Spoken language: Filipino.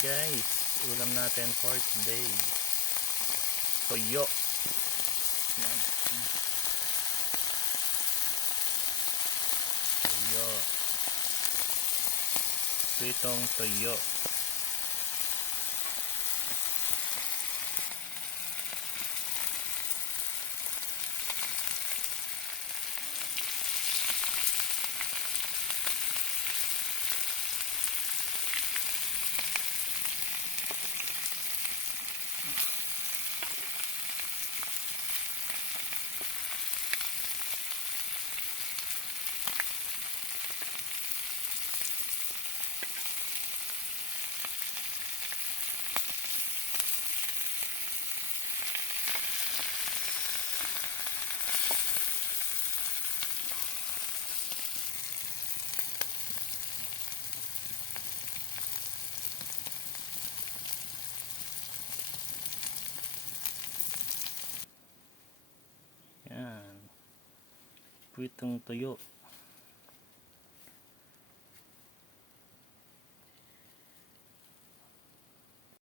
guys, ulam natin for today, toyo. Yan. Toyo, pritong toyo. Yan, pritong toyo.